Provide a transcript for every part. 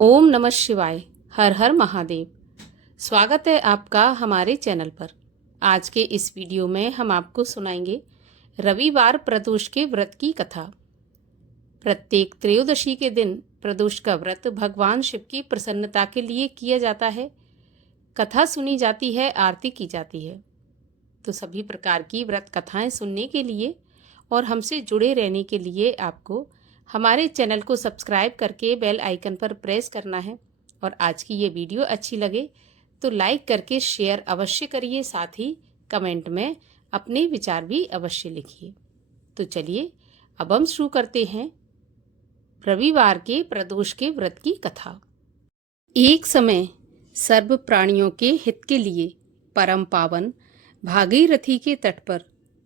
ओम नमः शिवाय। हर हर महादेव। स्वागत है आपका हमारे चैनल पर। आज के इस वीडियो में हम आपको सुनाएंगे रविवार प्रदोष के व्रत की कथा। प्रत्येक त्रयोदशी के दिन प्रदोष का व्रत भगवान शिव की प्रसन्नता के लिए किया जाता है। कथा सुनी जाती है, आरती की जाती है। तो सभी प्रकार की व्रत कथाएं सुनने के लिए और हमसे जुड़े रहने के लिए आपको हमारे चैनल को सब्सक्राइब करके बेल आइकन पर प्रेस करना है। और आज की ये वीडियो अच्छी लगे तो लाइक करके शेयर अवश्य करिए, साथ ही कमेंट में अपने विचार भी अवश्य लिखिए। तो चलिए अब हम शुरू करते हैं रविवार के प्रदोष के व्रत की कथा। एक समय सर्व प्राणियों के हित के लिए परम पावन भागीरथी के तट पर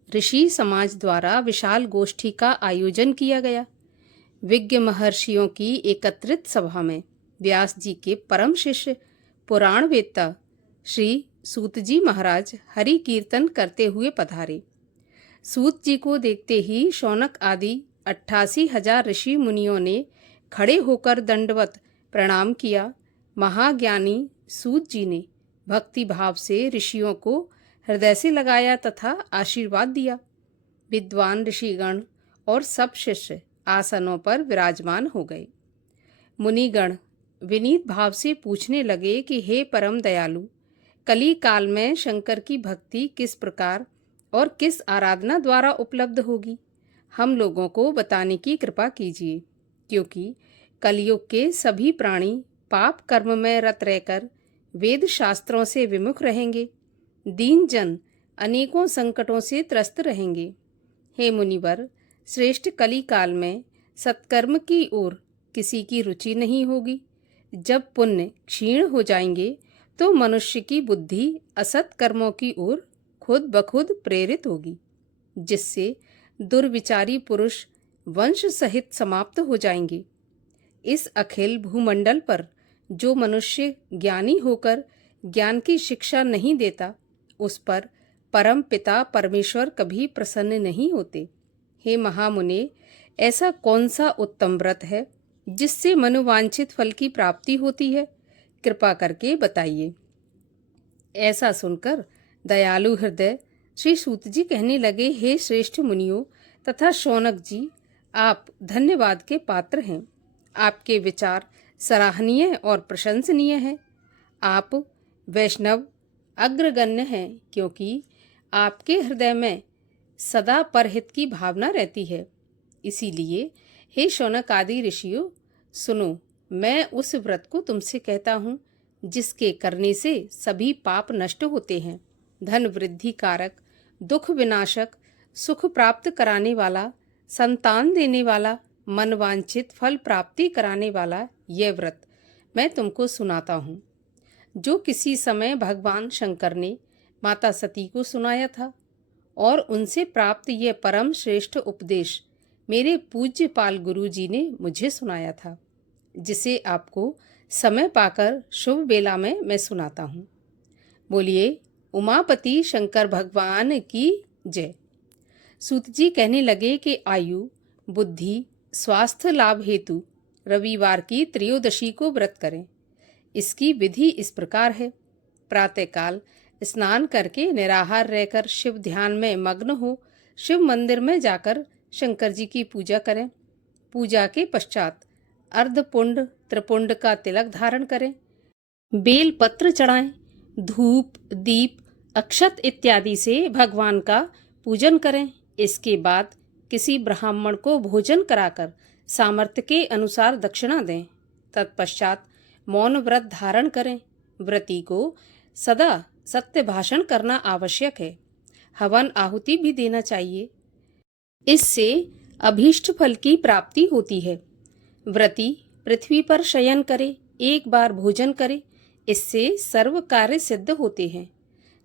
ऋषि समाज द्वारा विशाल गोष्ठी का आयोजन किया गया। विज्ञ महर्षियों की एकत्रित सभा में व्यास जी के परम शिष्य पुराण वेत्ता श्री सूत जी महाराज हरि कीर्तन करते हुए पधारे। सूत जी को देखते ही शौनक आदि 88,000 ऋषि मुनियों ने खड़े होकर दंडवत प्रणाम किया। महाज्ञानी सूत जी ने भक्ति भाव से ऋषियों को हृदय से लगाया तथा आशीर्वाद दिया। विद्वान ऋषिगण और सब शिष्य आसनों पर विराजमान हो गए। मुनिगण विनीत भाव से पूछने लगे कि हे परम दयालु, कली काल में शंकर की भक्ति किस प्रकार और किस आराधना द्वारा उपलब्ध होगी, हम लोगों को बताने की कृपा कीजिए, क्योंकि कलयुग के सभी प्राणी पाप कर्म में रत रहकर वेद शास्त्रों से विमुख रहेंगे। दीन जन अनेकों संकटों से त्रस्त रहेंगे। हे मुनिवर, श्रेष्ठ कली काल में सत्कर्म की ओर किसी की रुचि नहीं होगी। जब पुण्य क्षीण हो जाएंगे तो मनुष्य की बुद्धि असत कर्मों की ओर खुद बखुद प्रेरित होगी, जिससे दुर्विचारी पुरुष वंश सहित समाप्त हो जाएंगे। इस अखिल भूमंडल पर जो मनुष्य ज्ञानी होकर ज्ञान की शिक्षा नहीं देता, उस पर परम पिता परमेश्वर कभी प्रसन्न नहीं होते। हे महामुने, ऐसा कौन सा उत्तम व्रत है जिससे मनोवांछित फल की प्राप्ति होती है? कृपा करके बताइए। ऐसा सुनकर दयालु हृदय श्री सूत जी कहने लगे, हे श्रेष्ठ मुनियों तथा शौनक जी, आप धन्यवाद के पात्र हैं। आपके विचार सराहनीय और प्रशंसनीय हैं। आप वैष्णव अग्रगण्य हैं, क्योंकि आपके हृदय में सदा परहित की भावना रहती है। इसीलिए हे शौनक आदि ऋषियों, सुनो, मैं उस व्रत को तुमसे कहता हूँ जिसके करने से सभी पाप नष्ट होते हैं। धन वृद्धि कारक, दुख विनाशक, सुख प्राप्त कराने वाला, संतान देने वाला, मनवांछित फल प्राप्ति कराने वाला यह व्रत मैं तुमको सुनाता हूँ, जो किसी समय भगवान शंकर ने माता सती को सुनाया था। और उनसे प्राप्त यह परम श्रेष्ठ उपदेश मेरे पूज्य पाल गुरु जी ने मुझे सुनाया था, जिसे आपको समय पाकर शुभ बेला में मैं सुनाता हूँ। बोलिए उमापति शंकर भगवान की जय। सूत जी कहने लगे कि आयु, बुद्धि, स्वास्थ्य लाभ हेतु रविवार की त्रयोदशी को व्रत करें। इसकी विधि इस प्रकार है। प्रातःकाल स्नान करके निराहार रहकर शिव ध्यान में मग्न हो शिव मंदिर में जाकर शंकर जी की पूजा करें। पूजा के पश्चात अर्धपुंड त्रिपुंड का तिलक धारण करें। बेल पत्र चढ़ाएं। धूप, दीप, अक्षत इत्यादि से भगवान का पूजन करें। इसके बाद किसी ब्राह्मण को भोजन कराकर सामर्थ्य के अनुसार दक्षिणा दें। तत्पश्चात मौन व्रत धारण करें। व्रती को सदा सत्य भाषण करना आवश्यक है। हवन आहुति भी देना चाहिए। इससे अभीष्ट फल की प्राप्ति होती है। व्रती पृथ्वी पर शयन करे, एक बार भोजन करे, इससे सर्व कार्य सिद्ध होते हैं।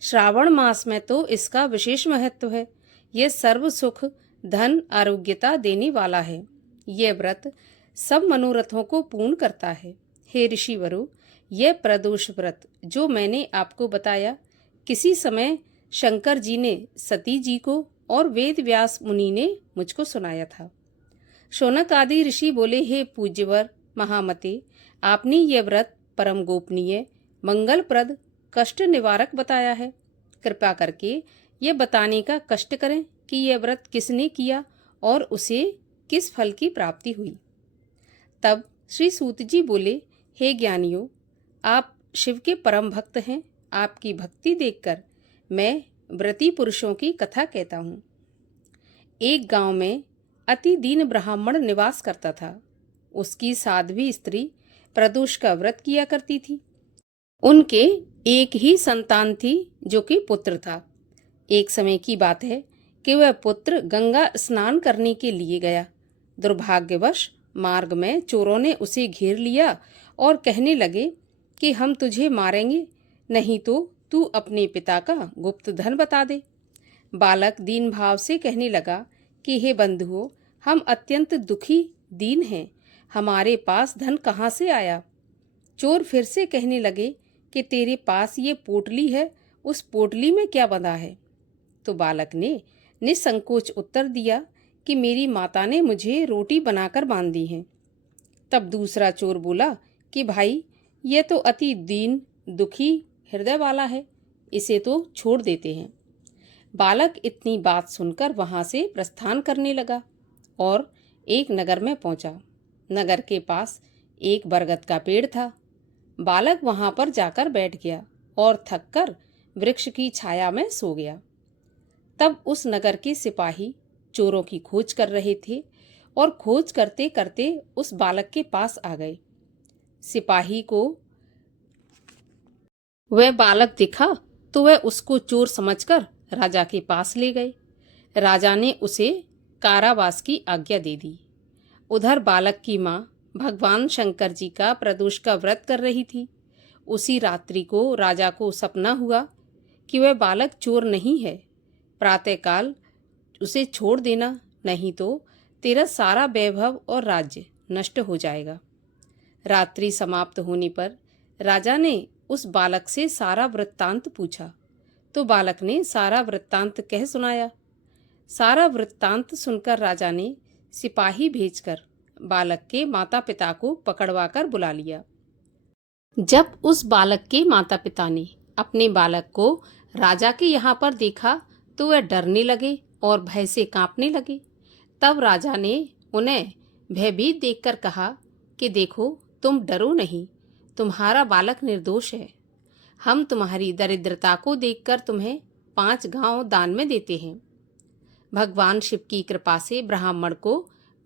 श्रावण मास में तो इसका विशेष महत्व है। यह सर्व सुख, धन, आरोग्यता देने वाला है। यह व्रत सब मनोरथों को पूर्ण करता है। हे ऋषिवरों, यह प्रदोष व्रत जो मैंने आपको बताया, किसी समय शंकर जी ने सती जी को और वेद व्यास मुनि ने मुझको सुनाया था। शौनक आदि ऋषि बोले, हे पूज्यवर, महामते, आपने यह व्रत परम गोपनीय, मंगलप्रद, कष्ट निवारक बताया है। कृपा करके यह बताने का कष्ट करें कि यह व्रत किसने किया और उसे किस फल की प्राप्ति हुई। तब श्री सूत जी बोले, हे ज्ञानियों, आप शिव के परम भक्त हैं। आपकी भक्ति देखकर मैं व्रती पुरुषों की कथा कहता हूँ। एक गांव में अति दीन ब्राह्मण निवास करता था। उसकी साध्वी स्त्री प्रदोष का व्रत किया करती थी। उनके एक ही संतान थी जो कि पुत्र था। एक समय की बात है कि वह पुत्र गंगा स्नान करने के लिए गया। दुर्भाग्यवश मार्ग में चोरों ने उसे घेर लिया और कहने लगे कि हम तुझे मारेंगे, नहीं तो तू अपने पिता का गुप्त धन बता दे। बालक दीन भाव से कहने लगा कि हे बंधुओं, हम अत्यंत दुखी दीन हैं, हमारे पास धन कहाँ से आया। चोर फिर से कहने लगे कि तेरे पास ये पोटली है, उस पोटली में क्या बंधा है। तो बालक ने निसंकोच उत्तर दिया कि मेरी माता ने मुझे रोटी बनाकर बांध दी है। तब दूसरा चोर बोला कि भाई, यह तो अति दीन दुखी हृदय वाला है, इसे तो छोड़ देते हैं। बालक इतनी बात सुनकर वहां से प्रस्थान करने लगा और एक नगर में पहुंचा। नगर के पास एक बरगद का पेड़ था। बालक वहां पर जाकर बैठ गया और थककर वृक्ष की छाया में सो गया। तब उस नगर के सिपाही चोरों की खोज कर रहे थे और खोज करते करते उस बालक के पास आ गए। सिपाही को वह बालक दिखा तो वह उसको चोर समझकर राजा के पास ले गए। राजा ने उसे कारावास की आज्ञा दे दी। उधर बालक की माँ भगवान शंकर जी का प्रदोष का व्रत कर रही थी। उसी रात्रि को राजा को सपना हुआ कि वह बालक चोर नहीं है। प्रातःकाल उसे छोड़ देना, नहीं तो तेरा सारा वैभव और राज्य नष्ट हो जाएगा। रात्रि समाप्त होने पर राजा ने उस बालक से सारा वृत्तांत पूछा तो बालक ने सारा वृत्तांत कह सुनाया। सारा वृत्तांत सुनकर राजा ने सिपाही भेजकर बालक के माता पिता को पकड़वा कर बुला लिया। जब उस बालक के माता पिता ने अपने बालक को राजा के यहाँ पर देखा तो वह डरने लगे और भय से कांपने लगे। तब राजा ने उन्हें भयभीत देखकर कहा कि देखो, तुम डरो नहीं, तुम्हारा बालक निर्दोष है। हम तुम्हारी दरिद्रता को देखकर तुम्हें 5 गांव दान में देते हैं। भगवान शिव की कृपा से ब्राह्मण को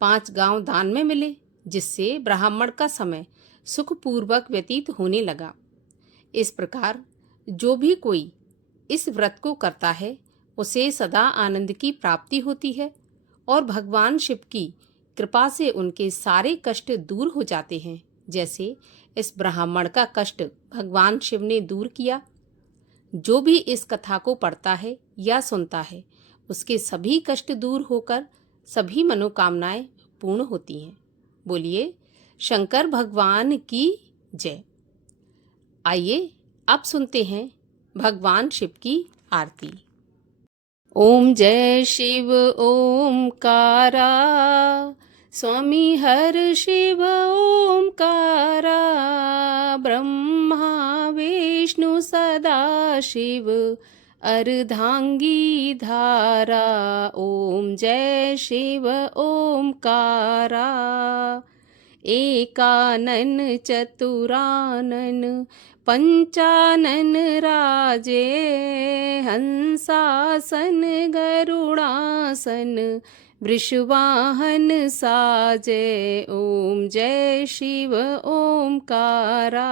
5 गांव दान में मिले, जिससे ब्राह्मण का समय सुखपूर्वक व्यतीत होने लगा। इस प्रकार जो भी कोई इस व्रत को करता है उसे सदा आनंद की प्राप्ति होती है और भगवान शिव की कृपा से उनके सारे कष्ट दूर हो जाते हैं, जैसे इस ब्राह्मण का कष्ट भगवान शिव ने दूर किया। जो भी इस कथा को पढ़ता है या सुनता है उसके सभी कष्ट दूर होकर सभी मनोकामनाएं पूर्ण होती हैं। बोलिए शंकर भगवान की जय। आइए अब सुनते हैं भगवान शिव की आरती। ओम जय शिव ओमकारा, स्वामी हर शिव ओमकारा, ब्रह्मा विष्णु सदा शिव अर्धांगी धारा। ओम जय शिव ओमकारा, एकानन चतुरानन पंचानन राजे, हंसासन गरुड़ासन वृषवाहन साजे। ओम जय शिव ओमकारा,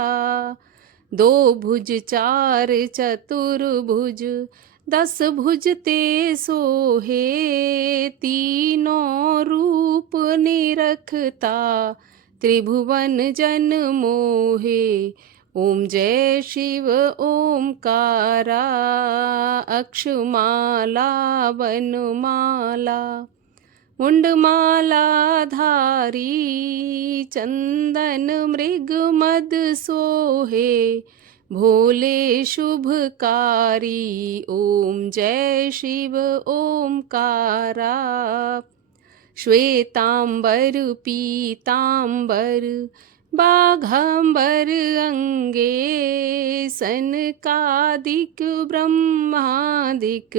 2 भुज 4 चतुर्भुज 10 भुज ते सोहे, तीनों रूप निरखता त्रिभुवन जन मोहे। ओम जय शिव ओमकारा, अक्षमाला वनमाला मुंडमाला धारी, चंदन मृग मद सोहे, भोले शुभकारी। ओम जय शिव ओमकारा, श्वेतांबर पीतांबर बाघांबर अंगे सनकादिक ब्रह्मादिक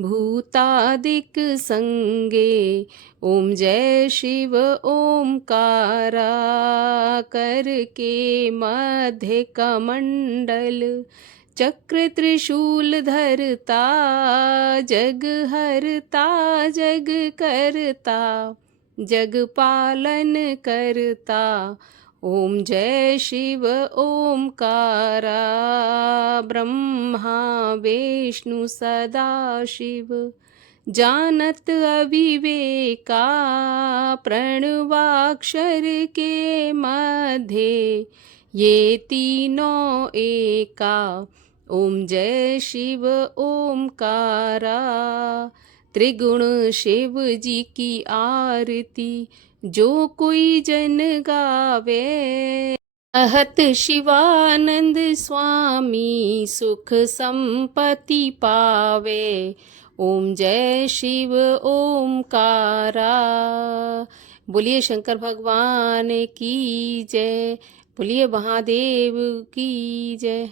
भूतादिक संगे। ओम जय शिव ओमकारा करके मध्य कमंडल चक्र त्रिशूल धरता जग हरता जग करता जग पालन करता। ओम जय शिव ओमकारा ब्रह्मा विष्णु सदा शिव जानत अविवेका प्रणवाक्षर के मध्य ये तीनों एका। ओम जय शिव ओमकारा त्रिगुण शिव जी की आरती जो कोई जन गावे। अहत शिवानंद स्वामी सुख संपत्ति पावे। ओम जय शिव ओमकारा। बोलिए शंकर भगवान की जय, बोलिए महादेव की जय।